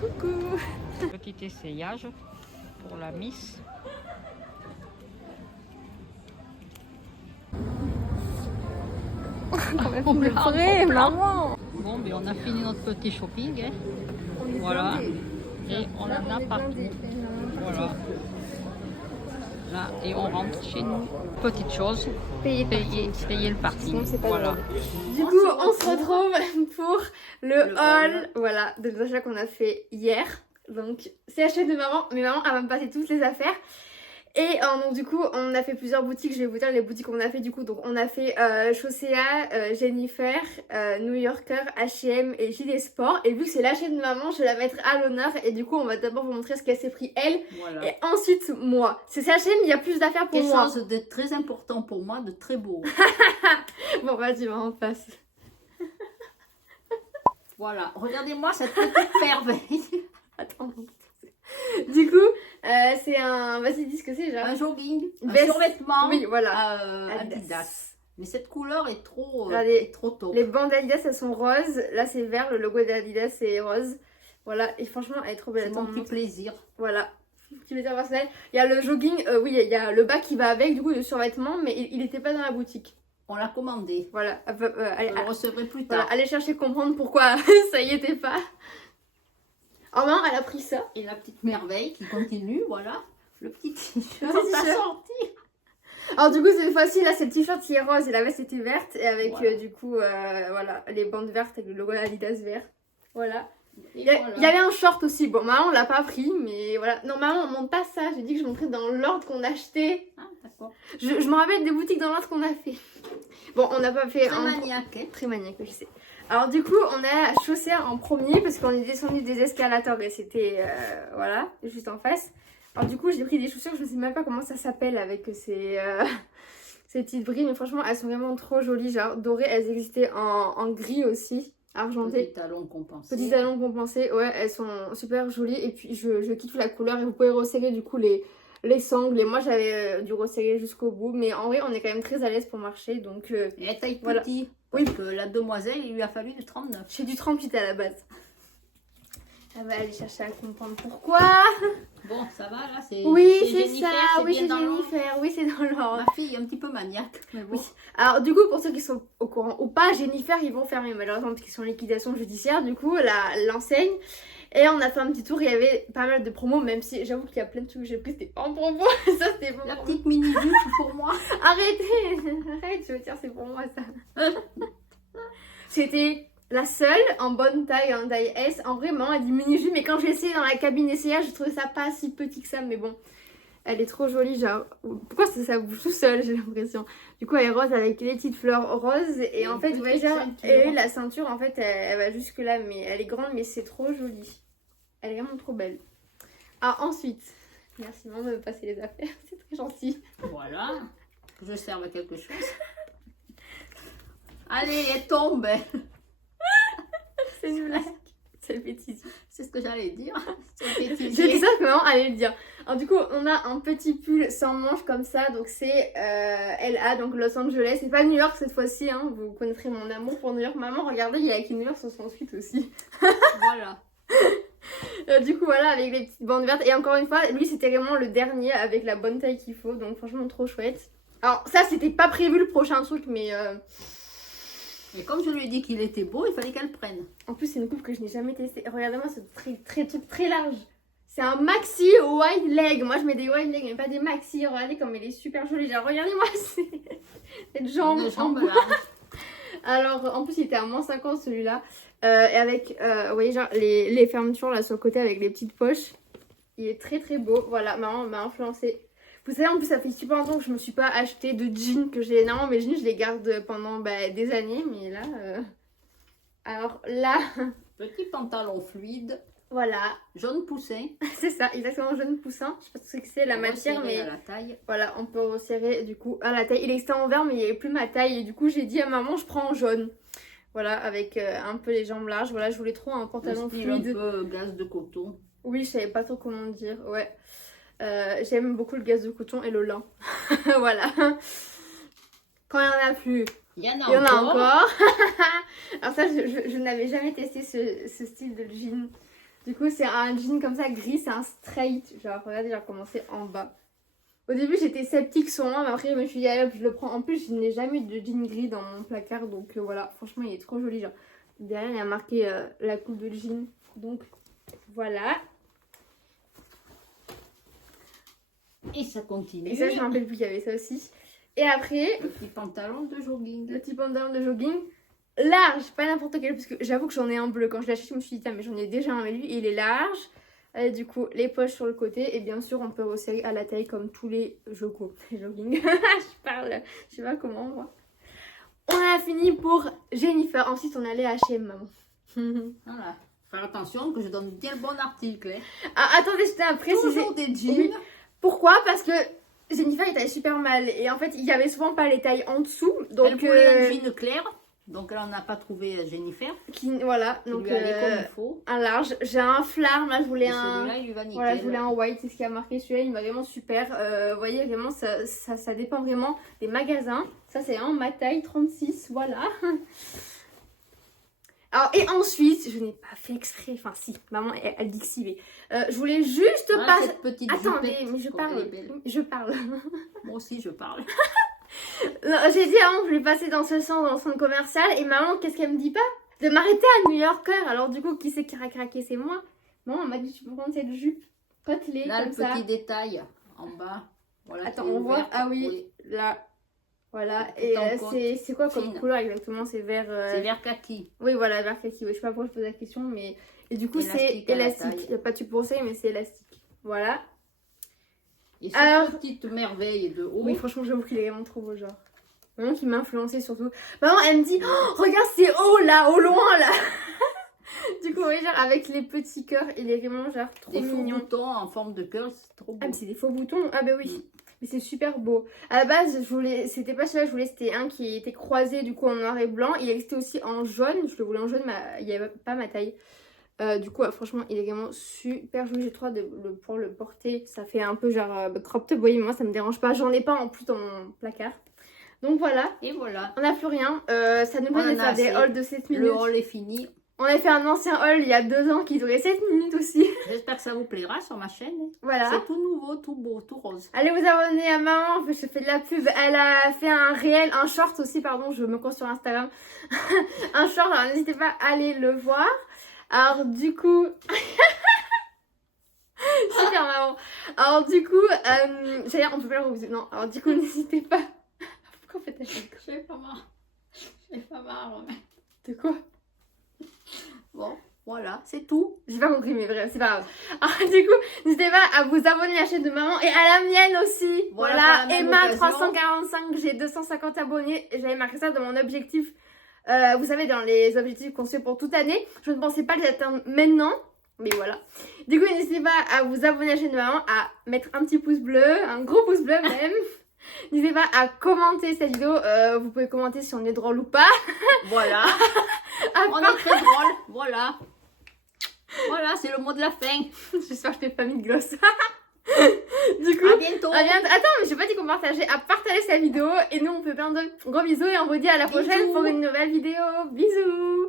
Coucou. Petit essayage pour la Miss. On me pleurer, maman. Bon, ben on a fini notre petit shopping. Hein. Voilà. Et on en a partout. Voilà. Là, et on rentre chez nous. Petite chose, payer le parking. Voilà. Du coup, on se retrouve pour le haul, voilà, de l'achat qu'on a fait hier. Donc, c'est l'achat de maman, mais maman elle va me passer toutes les affaires. Et donc du coup, on a fait plusieurs boutiques, je vais vous dire les boutiques qu'on a fait du coup. Donc on a fait Chaussea, Jennifer, New Yorker, H&M et JD Sport. Et vu que c'est l'achat de maman, je vais la mettre à l'honneur. Et du coup, on va d'abord vous montrer ce qu'elle s'est pris elle. Voilà. Et ensuite moi. C'est H&M, il y a plus d'affaires pour moi. Quelque chose de très important pour moi, de très beau. Bon vas-y, on passe. Voilà, regardez-moi cette petite merveille. Attends. Du coup, c'est un... Vas-y, dis ce que c'est déjà. Un jogging, un veste, survêtement. Oui, voilà. Adidas. Mais cette couleur est trop, trop top. Les bandes Adidas, elles sont roses. Là, c'est vert. Le logo d'Adidas, c'est rose. Voilà. Et franchement, elle est trop belle. C'est mon petit plaisir. Voilà. Petit plaisir personnel. Il y a le jogging. Oui, il y a le bas qui va avec, du coup, le survêtement. Mais il n'était pas dans la boutique. On l'a commandé. Voilà. Je le recevrai plus tard. Voilà. Allez chercher comprendre pourquoi ça y était pas. Oh non, elle a pris ça. Et la petite merveille qui continue, voilà. Le petit t-shirt à sortir. Alors du coup, cette fois-ci, là, c'est le t-shirt qui est rose et la veste était verte. Et avec, voilà. Du coup, voilà, les bandes vertes avec le logo Adidas vert. Voilà. Il y avait un short aussi. Bon, maman, on l'a pas pris, mais voilà. Normalement, on monte pas ça. J'ai dit que je montrais dans l'ordre qu'on a acheté. Ah, d'accord. Je me rappelle des boutiques dans l'ordre qu'on a fait. Bon, on n'a pas fait... Très maniaque. Hein. Très maniaque, je sais. Alors du coup, on a Chaussea en premier parce qu'on est descendu des escalators et c'était, voilà, juste en face. Alors du coup, j'ai pris des chaussures, je ne sais même pas comment ça s'appelle avec ces petites brilles. Mais franchement, elles sont vraiment trop jolies, genre dorées. Elles existaient en gris aussi, argenté. Petits talons compensés. Petits talons compensés, ouais, elles sont super jolies. Et puis, je kiffe la couleur et vous pouvez resserrer du coup les sangles. Et moi, j'avais dû resserrer jusqu'au bout. Mais en vrai, on est quand même très à l'aise pour marcher. Donc, et elle taille voilà. petit. Oui, parce que la demoiselle, il lui a fallu du 39. J'ai du 38 à la base. Elle va aller chercher à comprendre pourquoi. Bon, ça va là, c'est... Oui, c'est ça, oui, c'est Jennifer, oui, c'est dans l'ordre. Ma fille est un petit peu maniaque, mais bon. Oui. Alors, du coup, pour ceux qui sont au courant ou pas, Jennifer, ils vont fermer malheureusement parce qu'ils sont en liquidation judiciaire, du coup, l'enseigne. Et on a fait un petit tour, il y avait pas mal de promos, même si j'avoue qu'il y a plein de trucs que j'ai pris, c'était pas en promo. Ça, c'était pour la petite mini-jupe pour moi. Arrêtez, arrête, je veux dire, c'est pour moi ça. C'était la seule en bonne taille, en taille S. En vrai, maman, elle dit mini-jupe, mais quand j'ai essayé dans la cabine essayage, je trouvais ça pas si petit que ça, mais bon. Elle est trop jolie, genre. Pourquoi ça bouge tout seul, j'ai l'impression. Du coup, elle est rose avec les petites fleurs roses. Et en fait, vous voyez, genre, la ceinture, en fait, elle va jusque là, mais elle est grande, mais c'est trop joli. Elle est vraiment trop belle. Alors, ensuite, merci maman de me passer les affaires, c'est très gentil. Voilà, que je serve à quelque chose. Allez, elle tombe. C'est une blague. C'est le bêtisier. C'est ce que j'allais dire. J'ai dit ça que maman allait le dire. Alors du coup, on a un petit pull sans manches comme ça. Donc c'est LA, donc Los Angeles. C'est pas New York cette fois-ci. Hein. Vous connaîtrez mon amour pour New York. Maman, regardez, il y a écrit New York 68 aussi. Voilà. Du coup, voilà, avec les petites bandes vertes. Et encore une fois, lui, c'était vraiment le dernier avec la bonne taille qu'il faut. Donc franchement, trop chouette. Alors ça, c'était pas prévu le prochain truc, mais... Et comme je lui ai dit qu'il était beau, il fallait qu'elle prenne. En plus, c'est une coupe que je n'ai jamais testée. Regardez-moi ce truc très large. C'est un maxi wide leg. Moi, je mets des wide legs, mais pas des maxi. Regardez comme elle est super jolie. Genre, regardez-moi cette jambe. Alors, en plus, il était à moins 50 celui-là. Et avec, vous voyez, genre, les fermetures là sur le côté avec les petites poches. Il est très très beau. Voilà, maman m'a influencé. Vous savez, en plus, ça fait super longtemps que je me suis pas acheté de jeans que j'ai. Normalement, mes jeans, je les garde pendant des années. Mais là, alors là... Petit pantalon fluide. Voilà. Jaune poussin. C'est ça, exactement, jaune poussin. Je sais pas ce que c'est la matière, mais... à la taille. Voilà, on peut resserrer du coup à la taille. Il était en vert, mais il n'y avait plus ma taille. Et du coup, j'ai dit à maman, je prends en jaune. Voilà, avec un peu les jambes larges. Voilà, je voulais trop un pantalon fluide. Un peu gaz de coton. Oui, je savais pas trop comment dire, ouais. J'aime beaucoup le gaz de coton et le lin. Voilà. Quand il y en a plus, il y en a encore. Alors ça, je n'avais jamais testé ce style de jean. Du coup, c'est un jean comme ça, gris, c'est un straight. Genre, regardez, j'ai commencé en bas. Au début, j'étais sceptique sur moi, mais après, je me suis dit, allez, hop, je le prends. En plus, je n'ai jamais eu de jean gris dans mon placard, donc voilà, franchement, il est trop joli. Genre, derrière, il y a marqué la coupe de jean. Donc, voilà. Et ça continue. Et ça, je me rappelle plus qu'il y avait ça aussi. Et après, le petit pantalon de jogging. le petit pantalon de jogging. Large, pas n'importe quel, parce que j'avoue que j'en ai un bleu. Quand je l'ai acheté, je me suis dit, mais j'en ai déjà un, mais lui, il est large. Du coup, les poches sur le côté. Et bien sûr, on peut resserrer à la taille comme tous les jogging. Je parle, je sais pas comment, moi. On a fini pour Jennifer. Ensuite, on allait à H&M, maman. Voilà. Faire attention que je donne bien le bon article. Hein. Ah, attendez, je tiens à préciser. Toujours des jeans. Oui. Pourquoi? Parce que Jennifer, il taille super mal. Et en fait, il y avait souvent pas les tailles en dessous. Donc, elle voulait un jean clair. Donc elle n'a pas trouvé Jennifer. Voilà, Qui donc lui allait comme il faut. un large. J'ai un flarme, là je voulais Et un. celui-là, il lui va nickel. Voilà, je voulais un white, c'est ce qui a marqué. Celui-là, il va vraiment super. Vous voyez, vraiment, ça dépend vraiment des magasins. Ça, c'est un ma taille 36, voilà. Alors, et ensuite, je n'ai pas fait exprès. Enfin, si, maman, elle dit que si, mais je voulais juste Voilà, pas. cette petite Attendez, jupette, mais je comme elle parle. est belle. Je parle. Moi aussi, je parle. Non, j'ai dit avant que je vais passer dans ce sens dans le centre commercial et maman, qu'est-ce qu'elle me dit pas? De m'arrêter à New Yorker. Alors du coup, qui c'est qui a craqué? C'est moi. Maman elle m'a dit tu peux prendre cette jupe côtelée Là, comme le ça. petit détail en bas. Voilà, Attends, qui est on voit. ouvert. Ah oui, là. Voilà. Le Et tampon c'est quoi comme fine. couleur exactement? C'est vert. C'est vert kaki. Oui, voilà, vert kaki. Oui, je sais pas pourquoi je pose la question, mais. Et du coup, c'est Élastique à la élastique. taille. Il n'y a pas de tube pour ça, mais c'est élastique. Voilà. Et cette Alors- petite merveille de haut. Oui, franchement, j'avoue qu'il est vraiment trop beau, genre. Vraiment qui m'a influencé surtout. Maman, elle me dit, oh, regarde, c'est haut là, au loin là. Du coup, oui, genre avec les petits cœurs, il est vraiment genre trop Des faux mignon. boutons en forme de cœur, c'est trop beau. Ah, mais c'est des faux boutons. Ah, bah oui. Mais c'est super beau. À la base, je voulais, c'était pas celui-là, je voulais, c'était un qui était croisé du coup en noir et blanc. Il existait aussi en jaune. Je le voulais en jaune, mais il n'y avait pas ma taille. Du coup, franchement, il est vraiment super joli. J'ai trop hâte de pour le porter. Ça fait un peu genre crop top. Vous voyez, moi, ça me dérange pas. J'en ai pas en plus dans mon placard. Donc voilà. Et voilà. On n'a plus rien. Ça nous permet de faire des hauls de 7 minutes. Le haul est fini. On a fait un ancien haul il y a 2 ans qui durait 7 minutes aussi. J'espère que ça vous plaira sur ma chaîne. Voilà. C'est tout nouveau, tout beau, tout rose. Allez vous abonner à maman, je fais de la pub. Elle a fait un réel, un short aussi, pardon, je me compte sur Instagram. Un short, alors n'hésitez pas à aller le voir. Alors du coup... Super maman. Alors du coup, j'allais dire, on peut pas le reposer. Non, alors du coup, n'hésitez pas. Pourquoi faites-elle ça? J'ai pas marre. J'ai pas marre. De quoi? Bon, voilà, c'est tout. J'ai pas compris, mais bref, c'est pas grave. Alors du coup, n'hésitez pas à vous abonner à la chaîne de maman et à la mienne aussi. Voilà, Voilà, par la même Emma occasion. 345, j'ai 250 abonnés. J'avais marqué ça dans mon objectif. Vous savez, dans les objectifs qu'on se fait pour toute année. Je ne pensais pas les atteindre maintenant. Mais voilà. Du coup, n'hésitez pas à vous abonner à la chaîne de maman, à mettre un petit pouce bleu, un gros pouce bleu même. N'hésitez pas à commenter cette vidéo. Vous pouvez commenter si on est drôle ou pas. Voilà. On est très drôle. Voilà. Voilà, c'est le mot de la fin. J'espère que je t'ai pas mis de gloss. Du coup, À bientôt. attends, mais j'ai pas dit qu'on partageait. À partager cette vidéo. Et nous, on fait plein de gros bisous. Et on vous dit à la prochaine Bisous. pour une nouvelle vidéo. Bisous.